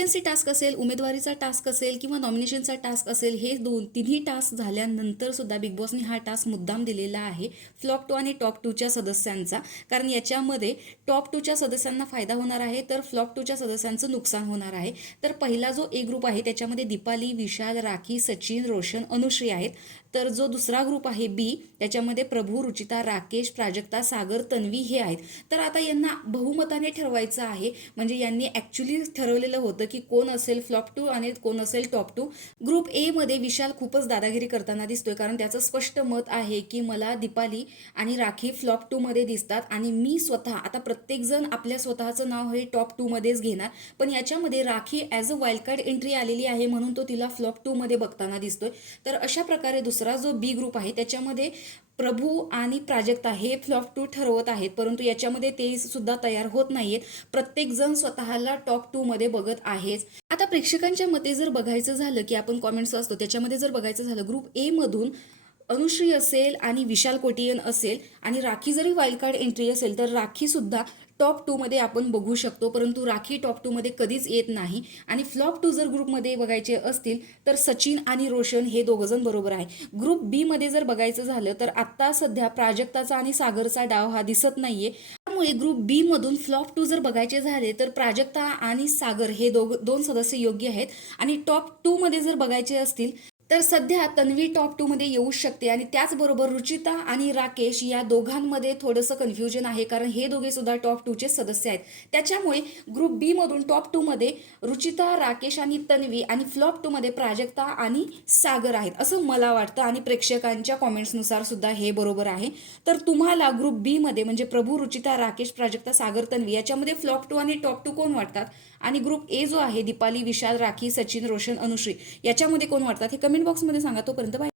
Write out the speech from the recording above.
Captaincy task असेल, उमेदवारीचा task असेल किंवा नॉमिनेशनचा टास्क असेल, हे तिन्ही टास्क झाल्यानंतर सुद्धा बिग बॉसनी हा टास्क मुद्दाम दिलेला आहे फ्लॉप 2 आणि टॉप 2च्या सदस्यांचा. कारण याच्यामध्ये टॉप 2च्या सदस्यांना फायदा होणार आहे, तर फ्लॉप 2च्या सदस्यांचं नुकसान होणार आहे. तर पहिला जो ए ग्रुप आहे त्याच्यामध्ये दीपाली, विशाल, राखी, सचिन, रोशन, अनुश्री आहेत. तर जो दुसरा ग्रुप आहे बी, त्याच्यामध्ये प्रभू, रुचिता, राकेश, प्राजक्ता, सागर, तन्वी हे आहेत. तर आता यांना बहुमताने ठरवायचं आहे. म्हणजे यांनी ॲक्च्युली ठरवलेलं होतं की कोण असेल फ्लॉप 2 आणि कोण असेल टॉप 2. ग्रुप ए मध्ये विशाल खूपच दादागिरी करताना दिसतोय, कारण त्याचं स्पष्ट मत आहे की मला दीपाली आणि राखी फ्लॉप 2 मध्ये दिसतात आणि मी स्वतः, आता प्रत्येकजण आपल्या स्वतःचं नाव हे टॉप 2 मध्येच घेणार, पण याच्यामध्ये rakhi as a wild card entry आलेली आहे म्हणून तो तिला फ्लॉप 2 मध्ये बघताना दिसतोय. तर अशा प्रकारे दुसरा जो बी ग्रुप आहे त्याच्यामध्ये प्रभू आणि प्राजक्ता हे फ्लॉप 2 ठरवत आहेत, परंतु याच्यामध्ये ते सुद्धा तयार होत नाहीयेत. प्रत्येकजण स्वतःला टॉप 2 मध्ये बघत आहेच. आता प्रेक्षकांच्या मते जर बघायचं झालं की आपण कॉमेंट्स असतो त्याच्यामध्ये जर बघायचं झालं, ग्रुप ए मधून अनुश्री असेल आणि विशाल कोटियन असेल आणि राखी जरी वाईल्ड कार्ड एंट्री असेल तर राखी सुद्धा टॉप 2 मध्ये आपण बघू शकतो, परंतु राखी टॉप 2 मध्ये कधीच येत नाही. आणि फ्लॉप 2 जर ग्रुपमध्ये बघायचे असतील तर सचिन आणि रोशन हे दोघंजण बरोबर आहे. ग्रुप बी मध्ये जर बघायचं झालं तर आत्ता सध्या प्राजक्ताचा आणि सागरचा डाव हा दिसत नाहीये. त्यामुळे ग्रुप बी मधून फ्लॉप 2 जर बघायचे झाले तर प्राजक्ता आणि सागर हे दोन सदस्य योग्य आहेत. आणि टॉप 2 मध्ये जर बघायचे असतील तर सध्या तन्वी टॉप 2 मध्ये येऊ शकते. आणि त्याचबरोबर रुचिता आणि राकेश या दोघांमध्ये थोडंसं कन्फ्युजन आहे, कारण हे दोघे सुद्धा टॉप 2चे सदस्य आहेत. त्याच्यामुळे ग्रुप बी मधून टॉप 2 मध्ये रुचिता, राकेश आणि तन्वी, आणि फ्लॉप 2 मध्ये प्राजक्ता आणि सागर आहेत असं मला वाटतं. आणि प्रेक्षकांच्या कॉमेंट्सनुसार सुद्धा हे बरोबर आहे. तर तुम्हाला ग्रुप बी मध्ये म्हणजे प्रभू, रुचिता, राकेश, प्राजक्ता, सागर, तन्वी याच्यामध्ये फ्लॉप 2 आणि टॉप 2 कोण वाटतात, आणि ग्रुप ए जो आहे दीपाली, विशाल, राखी, सचिन, रोशन, अनुश्री याच्यामध्ये कोण वाटतात हे कमेंट बॉक्समध्ये सांगा. तोपर्यंत बाय.